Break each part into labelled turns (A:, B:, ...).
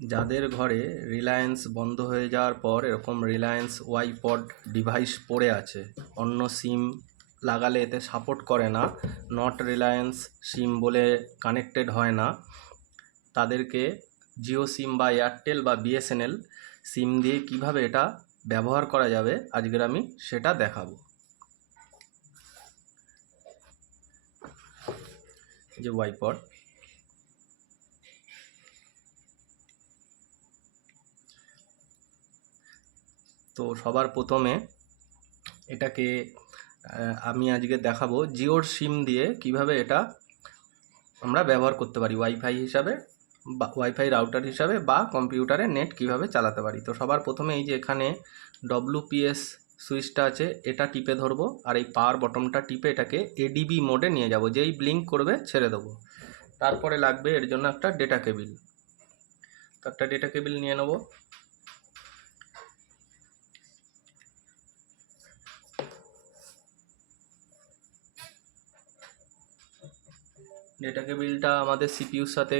A: যাদের ঘরে রিলায়েন্স বন্ধ হয়ে যাওয়ার পর এরকম রিলায়েন্স ওয়াইপড ডিভাইস পড়ে আছে। অন্য সিম লাগালে এতে সাপোর্ট করে না। নট রিলায়েন্স সিম বলে কানেক্টেড হয় না। তাদেরকে জিও সিম বা এয়ারটেল বা বিএসএনএল সিম দিয়ে কীভাবে এটা ব্যবহার করা যাবে আজকের আমি সেটা দেখাবো। যে ওয়াইপড। তো সবার প্রথমে এটাকে আমি আজকে দেখাবো জিওর সিম দিয়ে কীভাবে এটা আমরা ব্যবহার করতে পারি, ওয়াইফাই হিসাবে বা ওয়াইফাই রাউটার হিসাবে বা কম্পিউটারে নেট কীভাবে চালাতে পারি। তো সবার প্রথমে এই যে এখানে ডব্লুপিএস সুইচটা আছে, এটা টিপে ধরবো আর এই পাওয়ার বটনটা টিপে এটাকে এডিবি মোডে নিয়ে যাব, যেই ব্লিঙ্ক করবে ছেড়ে দেবো। তারপরে লাগবে এর জন্য একটা ডেটা কেবিল। তো একটা ডেটা কেবিল নিয়ে নেব। ডেটা কেবিলটা আমাদের সিপিইউর সাথে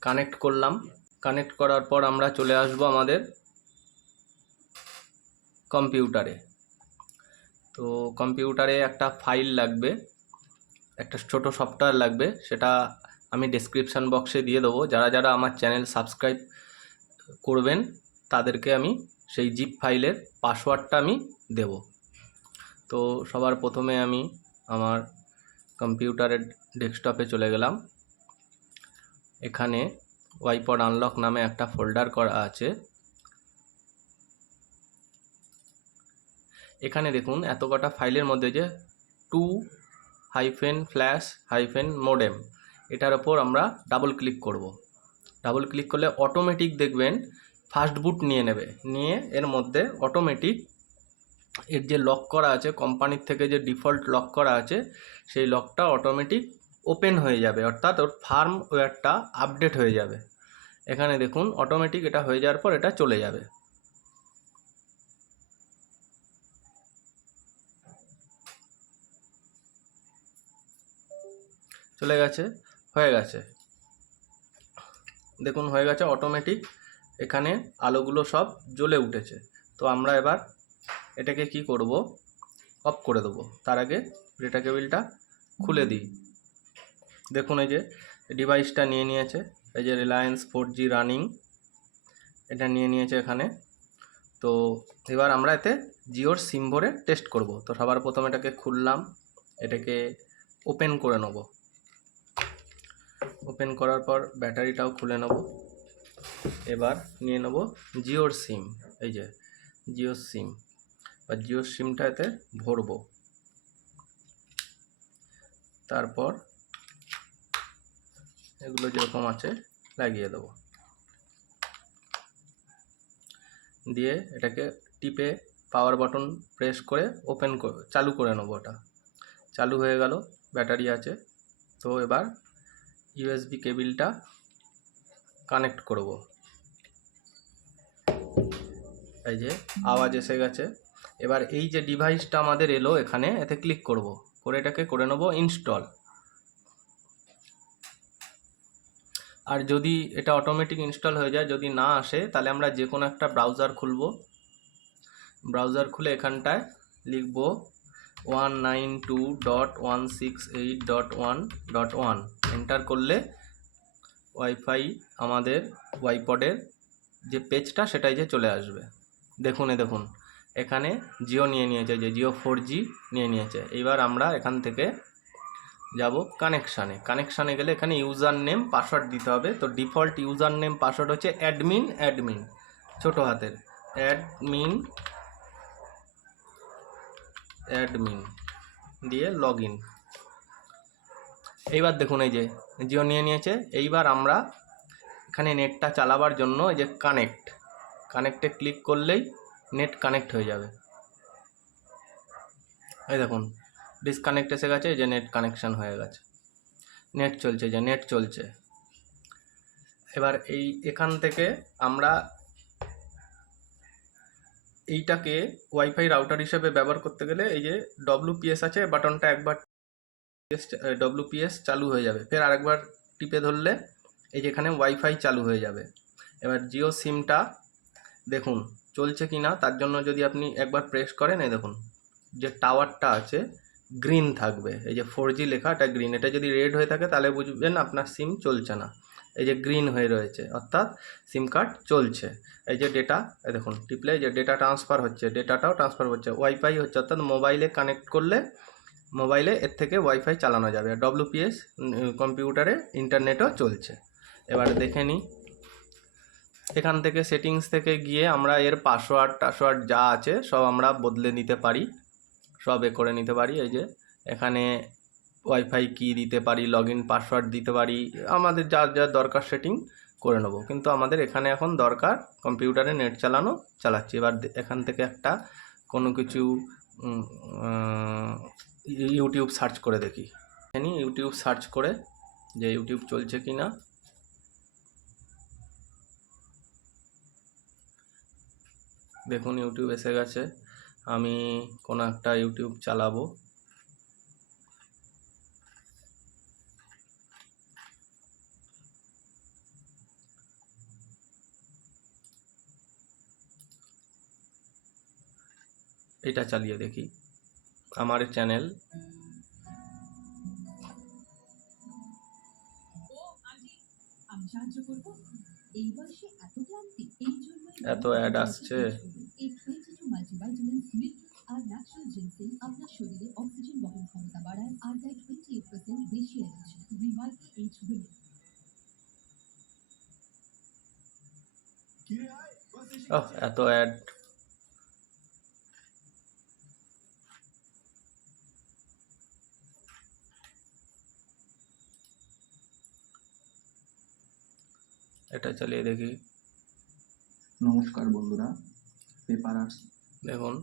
A: কানেক্ট করলাম। কানেক্ট করার পর আমরা চলে আসব আমাদের কম্পিউটারে। তো কম্পিউটারে একটা ফাইল লাগবে, একটা ছোট সফটওয়্যার লাগবে, সেটা আমি ডেসক্রিপশান বক্সে দিয়ে দেবো। যারা যারা আমার চ্যানেল সাবস্ক্রাইব করবেন, তাদেরকে আমি সেই জিপ ফাইলের পাসওয়ার্ডটা আমি দেব। তো সবার প্রথমে আমি আমার কম্পিউটারের ডেস্কটপে চলে গেলাম। এখানে ওয়াইপড আনলক নামে একটা ফোল্ডার করা আছে। এখানে দেখুন এত কটা ফাইলের মধ্যে যে two hyphen flash hyphen modem, এটার ওপর আমরা ডাবল ক্লিক করব। ডাবল ক্লিক করলে অটোমেটিক দেখবেন ফার্স্ট বুট নিয়ে নেবে। নিয়ে এর মধ্যে অটোমেটিক এর যে লক করা আছে, কোম্পানির থেকে যে ডিফল্ট লক করা আছে, সেই লকটা অটোমেটিক ওপেন হয়ে যাবে, অর্থাৎ ওর ফার্মওয়্যারটা আপডেট হয়ে যাবে। এখানে দেখুন অটোমেটিক এটা হয়ে যাওয়ার পর এটা চলে যাবে। চলে গেছে, হয়ে গেছে। দেখুন, হয়ে গেছে অটোমেটিক এখানে আলোগুলো সব জ্বলে উঠেছে। তো আমরা এবার এটাকে কি করব? অফ করে দেবো। তার আগে ডেটা কেবিলটা খুলে দিই। দেখুন এই যে ডিভাইসটা নিয়ে নিয়েছে, এই যে রিলায়েন্স ফোর জি রানিং এটা নিয়ে নিয়েছে এখানে। তো এবার আমরা এতে জিওর সিম ভরে টেস্ট করব। তো সবার প্রথমে এটাকে খুললাম, এটাকে ওপেন করে নেব। ওপেন করার পর ব্যাটারিটাও খুলে নেব। এবার নিয়ে নেব জিওর সিম এই যে জিওর সিম বা জিওর সিমটা এতে ভরবো। তারপর এগুলো যেরকম আছে, লাগিয়ে দেবো। দিয়ে এটাকে টিপে পাওয়ার বাটন প্রেস করে ওপেন চালু করে নেব ওটা। চালু হয়ে গেল, ব্যাটারি আছে। তো এবার ইউএসবি কেবিলটা কানেক্ট করব। এই যে আওয়াজ এসে গেছে। এবার এই যে ডিভাইসটা আমাদের এলো এখানে, এতে ক্লিক করব। করে এটাকে করে নেব ইনস্টল আর যদি এটা অটোমেটিক ইনস্টল হয়ে যায়, যদি না আসে, তাহলে আমরা যে কোনো একটা ব্রাউজার খুলব। ব্রাউজার খুলে এখানটায় লিখব one nine two dot one six eight dot one dot one enter করলে ওয়াইফাই আমাদের ওয়াইপডের যে পেজটা সেটাই যে চলে আসবে। দেখুন, এ দেখুন, এখানে জিও নিয়ে নিয়েছে, যে জিও ফোর জি নিয়ে নিয়েছে। এবার আমরা এখান থেকে যাব কানেকশানে কানেকশানে গেলে এখানে ইউজার নেম পাসওয়ার্ড দিতে হবে। তো ডিফল্ট ইউজার নেম পাসওয়ার্ড হচ্ছে অ্যাডমিন অ্যাডমিন ছোট হাতের। অ্যাডমিন অ্যাডমিন দিয়ে লগ ইন এইবার দেখুন এই যে, জিও নিয়ে নিয়েছে। এইবার আমরা এখানে নেটটা চালাবার জন্য এই যে কানেক্ট কানেক্টে ক্লিক করলেই নেট কানেক্ট হয়ে যাবে। এই দেখুন। ডিসকানেক্ট এসে গেছে যে নেট কানেকশান হয়ে গেছে। নেট চলছে যে নেট চলছে। এবার এই, এখান থেকে আমরা এইটাকে ওয়াইফাই রাউটার হিসেবে ব্যবহার করতে গেলে এই যে ডব্লুপিএস আছে বাটনটা একবার ডব্লুপিএস চালু হয়ে যাবে। ফের আরেকবার টিপে ধরলে এই যে এখানে ওয়াইফাই চালু হয়ে যাবে। এবার জিও সিমটা দেখুন, চলছে কি না তার জন্য যদি আপনি একবার প্রেস করেন, এই দেখুন, যে টাওয়ারটা আছে গ্রিন থাকবে। এই যে ফোর জি লেখা, এটা গ্রিন এটা যদি রেড হয়ে থাকে, তাহলে বুঝবেন আপনার সিম চলছে না। এই যে গ্রিন হয়ে রয়েছে, অর্থাৎ সিম কার্ড চলছে। এই যে ডেটা দেখুন টিপলে যে ডেটা ট্রান্সফার হচ্ছে। ডেটাটাও ট্রান্সফার হচ্ছে। ওয়াইফাই হচ্ছে, অর্থাৎ মোবাইলে কানেক্ট করলে মোবাইলে এর থেকে ওয়াইফাই চালানো যাবে। আর ডব্লিউপিএস কম্পিউটারে ইন্টারনেটও চলছে। এবার দেখে নিই। এখান থেকে সেটিংস থেকে গিয়ে আমরা এর পাসওয়ার্ড টাসওয়ার্ড যা আছে, সব আমরা বদলে নিতে পারি। সব এ করে নিতে পারি, এই যে এখানে ওয়াইফাই কি দিতে পারি লগ ইন পাসওয়ার্ড দিতে পারি, আমাদের যা যা দরকার সেটিং করে নেব। কিন্তু আমাদের এখানে এখন দরকার কম্পিউটারে নেট চালানো, চালাচ্ছি। এবার এখান থেকে একটা কোনো কিছু ইউটিউব সার্চ করে দেখি। জানি ইউটিউব সার্চ করে যে ইউটিউব চলছে কি না। দেখুন ইউটিউব এসে গেছে। আমি কোনো একটা ইউটিউব চালাবো। এটা চালিয়ে দেখি। আমার চ্যানেল
B: এত
A: অ্যাড আসছে।
B: মাল্টিভাইটামিন মিল্ক আর ন্যাচারাল জিনসিং আপনার শরীরে অক্সিজেন বহন ক্ষমতা বাড়ায় আর দেয় টোয়েন্টি এইট পার্সেন্ট বেশি এনার্জি রিভাইভ এইচ উইমেন
A: এত অ্যাড এটা চালিয়ে দেখি।
C: নমস্কার বন্ধুরা পেপার আর্টস
A: দেখুন,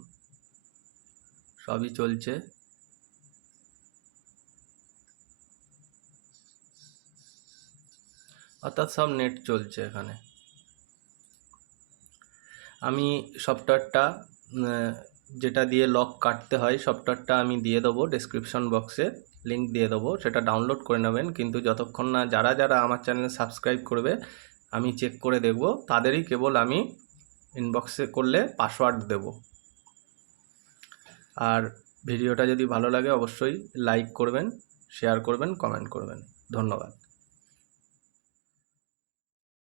A: সবই চলছে। অর্থাৎ সব নেট চলছে এখানে। আমি সফটওয়্যারটা যেটা দিয়ে লক কাটতে হয়, সফটওয়্যারটা আমি দিয়ে দেবো ডেসক্রিপশন বক্সে লিংক দিয়ে দেবো। সেটা ডাউনলোড করে নেবেন, কিন্তু যতক্ষণ না যারা যারা আমার চ্যানেল সাবস্ক্রাইব করবে, আমি চেক করে দেখব, তাদেরই কেবল আমি ইনবক্সে করলে পাসওয়ার্ড দেব। আর ভিডিওটা যদি ভালো লাগে অবশ্যই লাইক করবেন শেয়ার করবেন কমেন্ট করবেন। ধন্যবাদ।